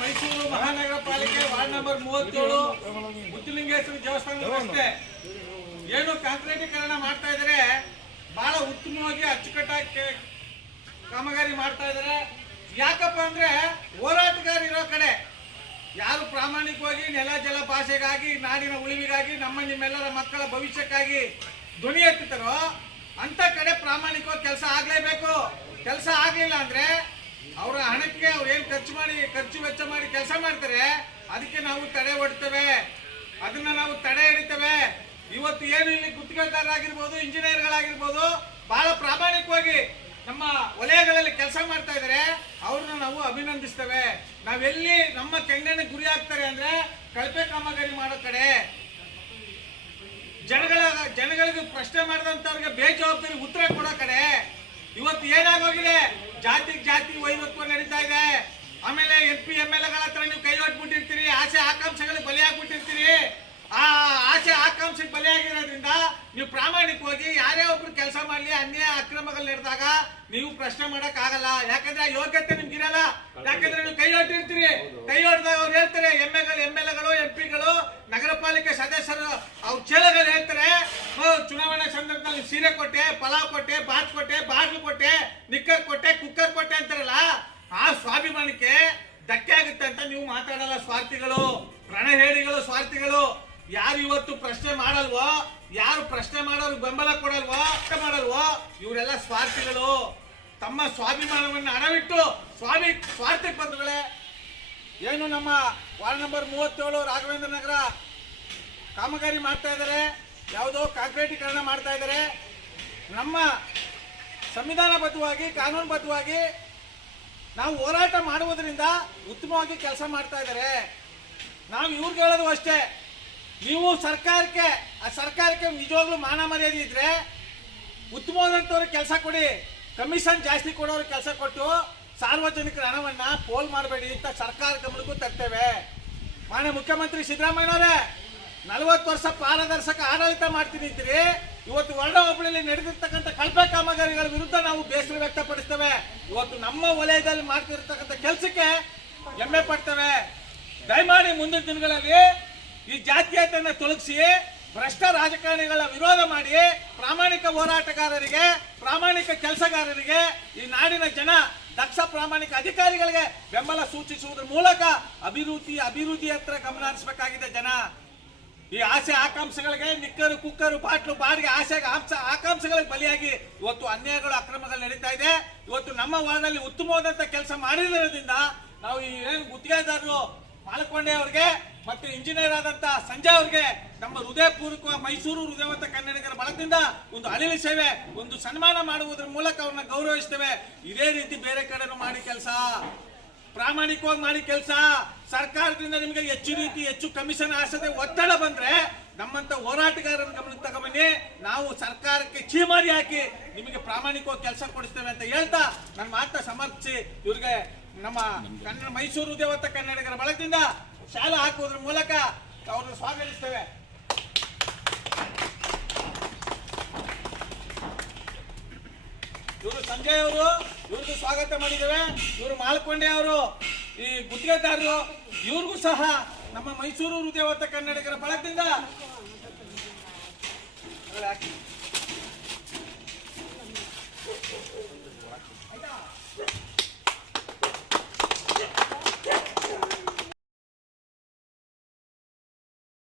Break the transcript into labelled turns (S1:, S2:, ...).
S1: ಮೈಸೂರು ಮಹಾನಗರ ಪಾಲಿಕೆ ward number ಮೂವತ್ತೇಳು. ಮುತ್ತಲಿಂಗೇಶ್ವರ ದೇವಸ್ಥಾನದ ರಸ್ತೆ ಏನು ಕಾಂಕ್ರೀಟೀಕರಣ ಮಾಡ್ತಾ ಇದ್ದಾರೆ ಬಹಳ ಉತ್ತಮವಾಗಿ ಅಚ್ಚುಕಟ್ಟಾಗಿ ಕಾಮಗಾರಿ ಮಾಡ್ತಾ ಇದ್ದಾರೆ ಯಾಕಪ್ಪ ಅಂದ್ರೆ ಹೋರಾಟಗಾರ ಇರೋ ಕಡೆ ಯಾರು ಪ್ರಾಮಾಣಿಕವಾಗಿ ನೆಲ ಜಲ ಭಾಷೆಗಾಗಿ ನಾಡಿನ ಉಳಿವಿಗಾಗಿ ನಮ್ಮ ನಿಮ್ಮೆಲ್ಲರ ಮಕ್ಕಳ ಭವಿಷ್ಯಕ್ಕಾಗಿ ಧ್ವನಿ ಎತ್ತುತ್ತಾರೋ ಅಂತ ಕಡೆ ಪ್ರಾಮಾಣಿಕವಾಗಿ ಕೆಲಸ ಆಗ್ಲೇಬೇಕು. ಕೆಲಸ ಆಗ್ಲಿಲ್ಲ ಅಂದ್ರೆ ಅವರ ಹಣಕ್ಕೆ ಅವ್ರು ಏನ್ ಖರ್ಚು ಮಾಡಿ, ಖರ್ಚು ವೆಚ್ಚ ಮಾಡಿ ಕೆಲಸ ಮಾಡ್ತಾರೆ, ಅದಕ್ಕೆ ನಾವು ತಡೆ ಒಡ್ತೇವೆ. ಅದನ್ನ ನಾವು ತಡೆ ಹಿಡಿತೇವೆ ಇವತ್ತು ಏನು ಇಲ್ಲಿ ಗುತ್ತಿಗೆದಾರರಾಗಿರ್ಬೋದು, ಇಂಜಿನಿಯರ್ಗಳಾಗಿರ್ಬೋದು, ಬಹಳ ಪ್ರಾಮಾಣಿಕವಾಗಿ ನಮ್ಮ ವಲಯಗಳಲ್ಲಿ ಕೆಲಸ ಮಾಡ್ತಾ ಇದ್ದಾರೆ ಅವ್ರನ್ನ ನಾವು ಅಭಿನಂದಿಸ್ತೇವೆ. ನಾವೆಲ್ಲಿ ನಮ್ಮ ಕೆಂಗಣ್ಣಿಗೆ ಗುರಿ ಆಗ್ತಾರೆ ಅಂದ್ರೆ ಕಳಪೆ ಕಾಮಗಾರಿ ಮಾಡೋ ಕಡೆ. ಜನಗಳ, ಜನಗಳಿಗೆ ಪ್ರಶ್ನೆ ಮಾಡಿದಂಥವ್ರಿಗೆ ಬೇಜವಾಬ್ದಾರಿ ಉತ್ತರ ಕೊಡೋ ಕಡೆ. ಇವತ್ತು ಏನಾಗೋಗಿದೆ? ಜಾತಿ ಜಾತಿ ವೈವತ್ವ ನಡೀತಾ ಇದೆ. ಆಮೇಲೆ ಎಂ ಪಿ ಎಂ ಎಲ್ ಹತ್ರ ನೀವು ಕೈ ಹೊಟ್ಬಿಟ್ಟಿರ್ತೀರಿ ಆಸೆ ಆಕಾಂಕ್ಷೆಗಳಿಗೆ ಬಲಿಯಾಗ್ಬಿಟ್ಟಿರ್ತೀರಿ. ಆ ಆಸೆ ಆಕಾಂಕ್ಷೆಗೆ ಬಲಿಯಾಗಿರೋದ್ರಿಂದ ನೀವು ಪ್ರಾಮಾಣಿಕವಾಗಿ ಯಾರೇ ಒಬ್ರು ಕೆಲಸ ಮಾಡಲಿ ಅನ್ಯಾಯ ಅಕ್ರಮಗಳು ನಡೆದಾಗ ನೀವು ಪ್ರಶ್ನೆ ಮಾಡಕ್ ಆಗಲ್ಲ. ಯಾಕಂದ್ರೆ ಯೋಗ್ಯತೆ ನಿಮ್ಗೆ ಇರಲ್ಲ. ಯಾಕಂದ್ರೆ ನೀವು ಕೈ ಹೊಟ್ಟಿರ್ತೀರಿ ಕೈ ಹೊಡೆದಾಗ ಅವ್ರು ಹೇಳ್ತಾರೆ ಎಂ ಎಲ್ ಎಂ ಎಲ್ ಎಗಳು ಎಂ ಪಿಗಳು ನಗರ ಪಾಲಿಕೆ ಸದಸ್ಯರು ಅವ್ರ ಚೇಳಗಳು ಹೇಳ್ತಾರೆ "ಓ, ಚುನಾವಣೆ ಸಂದರ್ಭದಲ್ಲಿ ಸೀರೆ ಕೊಟ್ಟೆ, ಪಲಾವ್ ಕೊಟ್ಟೆ, ಬಾತ್ ಕೊಟ್ಟೆ, ಬಾಟ್ಲು ಕೊಟ್ಟೆ, ನಿಕ್ಕರ್ ಕೊಟ್ಟೆ, ಕುಕ್ಕರ್ ಕೊಟ್ಟೆ ಅಂತಾರಲ್ಲ, ಆ ಸ್ವಾಭಿಮಾನಕ್ಕೆ ಧಕ್ಕೆ ಆಗುತ್ತೆ ಅಂತ ನೀವು ಮಾತಾಡಲ್ಲ ಸ್ವಾರ್ಥಿಗಳು ಪ್ರಣಹೇಳಿಗಳು ಸ್ವಾರ್ಥಿಗಳು. ಯಾರು ಇವತ್ತು ಪ್ರಶ್ನೆ ಮಾಡಲ್ವೋ, ಯಾರು ಪ್ರಶ್ನೆ ಮಾಡೋರು ಬೆಂಬಲ ಕೊಡಲ್ವೋ ಮಾಡಲ್ವೋ, ಇವರೆಲ್ಲ ಸ್ವಾರ್ಥಿಗಳು. ತಮ್ಮ ಸ್ವಾಭಿಮಾನವನ್ನು ಅಡವಿಟ್ಟು ಸ್ವಾಮಿ, ಸ್ವಾರ್ಥಕ್ಕೆ ಬಂಧುಗಳೇ ಏನು ನಮ್ಮ ವಾರ್ಡ್ ನಂಬರ್ ಮೂವತ್ತೇಳು ರಾಘವೇಂದ್ರ ನಗರ ಕಾಮಗಾರಿ ಮಾಡ್ತಾ ಇದ್ದಾರೆ. ಯಾವುದೋ ಕಾಂಕ್ರೀಟೀಕರಣ ಮಾಡ್ತಾ ಇದ್ದಾರೆ. ನಮ್ಮ ಸಂವಿಧಾನಬದ್ಧವಾಗಿ, ಕಾನೂನುಬದ್ಧವಾಗಿ ನಾವು ಹೋರಾಟ ಮಾಡುವುದರಿಂದ ಉತ್ತಮವಾಗಿ ಕೆಲಸ ಮಾಡ್ತಾ ಇದ್ದಾರೆ. ನಾವು ಇವ್ರಿಗೆ ಹೇಳೋದು ಅಷ್ಟೇ. ನೀವು ಸರ್ಕಾರಕ್ಕೆ, ಆ ಸರ್ಕಾರಕ್ಕೆ ನಿಜವಾಗ್ಲೂ ಮಾನ ಮರ್ಯಾದೆ ಇದ್ರೆ ಉತ್ತಮವಾದಂಥವ್ರಿಗೆ ಕೆಲಸ ಕೊಡಿ. ಕಮಿಷನ್ ಜಾಸ್ತಿ ಕೊಡೋರು ಕೆಲಸ ಕೊಟ್ಟು ಸಾರ್ವಜನಿಕರ ಹಣವನ್ನ ಪೋಲ್ ಮಾಡಬೇಡಿ ಅಂತ ಸರ್ಕಾರ ಗಮನಕ್ಕೂ ತರ್ತೇವೆ. ಮಾನ್ಯ ಮುಖ್ಯಮಂತ್ರಿ ಸಿದ್ದರಾಮಯ್ಯನವರೇ ನಲವತ್ತು ವರ್ಷ ಪಾರದರ್ಶಕ ಆಡಳಿತ ಮಾಡ್ತೀನಿ ಇದ್ರಿ ಇವತ್ತು ವರ್ಣ ಹೋಬಳಿಯಲ್ಲಿ ನಡೆದಿರ್ತಕ್ಕಂಥ ಕಳಪೆ ಕಾಮಗಾರಿಗಳ ವಿರುದ್ಧ ನಾವು ಬೇಸರ ವ್ಯಕ್ತಪಡಿಸ್ತೇವೆ. ಇವತ್ತು ನಮ್ಮ ವಲಯದಲ್ಲಿ ಮಾಡ್ತಿರ್ತಕ್ಕಂಥ ಕೆಲಸಕ್ಕೆ ಹೆಮ್ಮೆ ಪಡ್ತೇವೆ. ದಯಮಾಡಿ ಮುಂದಿನ ದಿನಗಳಲ್ಲಿ ಈ ಜಾತೀಯತೆಯನ್ನು ತೊಲಗಿಸಿ, ಭ್ರಷ್ಟ ರಾಜಕಾರಣಿಗಳ ವಿರೋಧ ಮಾಡಿ, ಪ್ರಾಮಾಣಿಕ ಹೋರಾಟಗಾರರಿಗೆ, ಪ್ರಾಮಾಣಿಕ ಕೆಲಸಗಾರರಿಗೆ ಈ ನಾಡಿನ ಜನ, ದಕ್ಷ ಪ್ರಾಮಾಣಿಕ ಅಧಿಕಾರಿಗಳಿಗೆ ಬೆಂಬಲ ಸೂಚಿಸುವುದರ ಮೂಲಕ ಅಭಿವೃದ್ಧಿ ಅಭಿವೃದ್ಧಿ ಹತ್ರ ಗಮನ ಹರಿಸಬೇಕಾಗಿದೆ ಜನ. ಈ ಆಸೆ ಆಕಾಂಕ್ಷೆಗಳಿಗೆ ನಿಕ್ಕರು ಕುಕ್ಕರು ಬಾಟ್ಲು ಬಾಡಿಗೆ ಆಸೆ ಆಕಾಂಕ್ಷೆಗಳಿಗೆ ಬಲಿಯಾಗಿ ಇವತ್ತು ಅನ್ಯಾಯಗಳು ಅಕ್ರಮಗಳು ನಡೀತಾ ಇದೆ. ಇವತ್ತು ನಮ್ಮ ವಾರದಲ್ಲಿ ಉತ್ತಮವಾದಂತ ಕೆಲಸ ಮಾಡಿರೋದ್ರಿಂದ ನಾವು ಈ ಏನು ಗುತ್ತಿಗೆದಾರರು ಮಾಲಕೊಂಡೆ ಅವರಿಗೆ ಮತ್ತು ಇಂಜಿನಿಯರ್ ಆದಂತ ಸಂಜಯ್ ಅವ್ರಿಗೆ ನಮ್ಮ ಹೃದಯಪೂರ್ವಕ ಮೈಸೂರು ಹೃದಯವಂತ ಕನ್ನಡಿಗರ ಬಳಗದಿಂದ ಒಂದು ಅಳಿಲು ಸೇವೆ, ಒಂದು ಸನ್ಮಾನ ಮಾಡುವುದರ ಮೂಲಕ ಅವ್ರನ್ನ ಗೌರವಿಸ್ತೇವೆ. ಇದೇ ರೀತಿ ಬೇರೆ ಕಡೆನೂ ಮಾಡಿ ಕೆಲಸ. ಪ್ರಾಮಾಣಿಕವಾಗಿ ಮಾಡಿ ಕೆಲಸ, ಸರ್ಕಾರದಿಂದ ನಿಮಗೆ ಹೆಚ್ಚು ರೀತಿ ಹೆಚ್ಚು ಕಮಿಷನ್ ಆಸದೆ ಒತ್ತಡ ಬಂದ್ರೆ ನಮ್ಮಂತ ಹೋರಾಟಗಾರರ ಗಮನಕ್ಕೆ ತಗೊಂಬನ್ನಿ. ನಾವು ಸರ್ಕಾರಕ್ಕೆ ಚೀಮಾರಿ ಹಾಕಿ ನಿಮಗೆ ಪ್ರಾಮಾಣಿಕವಾಗಿ ಕೆಲಸ ಕೊಡಿಸ್ತೇವೆ ಅಂತ ಹೇಳ್ತಾ ನನ್ನ ಮಾತ ಸಮರ್ಥಿಸಿ. ಇವ್ರಿಗೆ ನಮ್ಮ ಕನ್ನಡ ಮೈಸೂರು ದೇವತ ಕನ್ನಡಿಗರ ಬಳಗದಿಂದ ಶಾಲೆ ಹಾಕುವುದ್ರ ಮೂಲಕ ಅವ್ರನ್ನ ಸ್ವಾಗತಿಸ್ತೇವೆ. ಇವರು ಸಂಜಯ್ ಅವರು ಇವ್ರಿಗೂ ಸ್ವಾಗತ ಮಾಡಿದ್ದೇವೆ. ಇವರು ಮಾಲ್ಕೊಂಡೆ ಅವರು. ಈ ಗುತ್ತಿಗೆದಾರರು, ಇವ್ರಿಗೂ ಸಹ ನಮ್ಮ ಮೈಸೂರು ಹೃದಯವಂತ ಕನ್ನಡಿಗರ ಬಳಗದಿಂದ